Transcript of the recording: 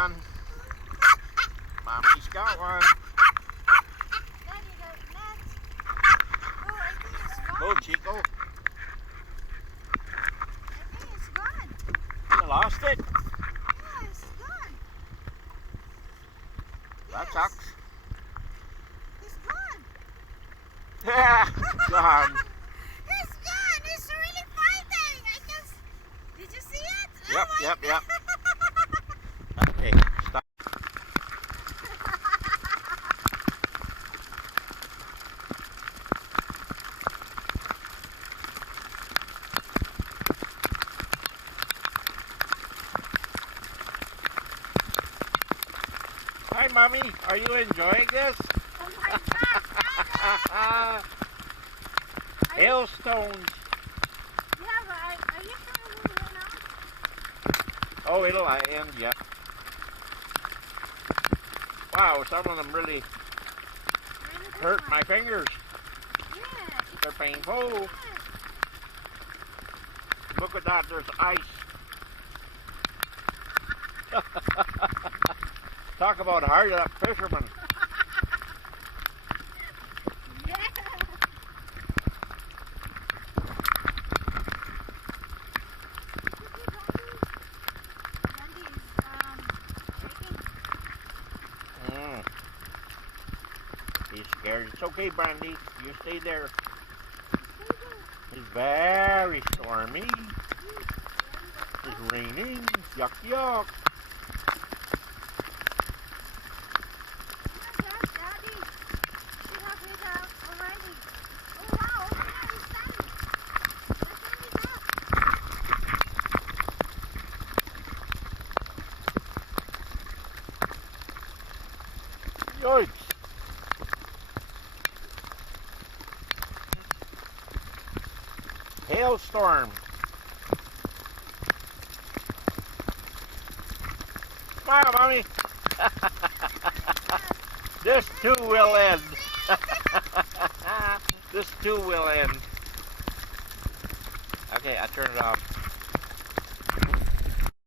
one. Mommy's got one. Daddy, the net. Oh, I think it's gone. Go, Chico. I think it's gone. You lost it? Yeah, it's gone. That Yes. sucks. It's gone. Yeah, gone. It's gone. It's really fighting. Did you see it? Yep, Oh my yep, God. yep. Okay, stop. Hi, Mommy. Are you enjoying this? Oh my God. Hailstones. Yeah, but are you sure it will run out? Oh, it'll end, yep. Wow, some of them really hurt my fingers. Yeah. They're painful. Look at that, there's ice. Talk about hard up fishermen. Yeah. Brandy is shaking. He's scared. It's okay, Brandy. You stay there. It's very stormy. It's raining. Yuck, yuck. Daddy, see how big already. Oh wow, oh yeah, he's standing. The sun is up. Yikes. Hailstorm. Smile, Mommy. This too will end. This too will end. Okay, I turn it off.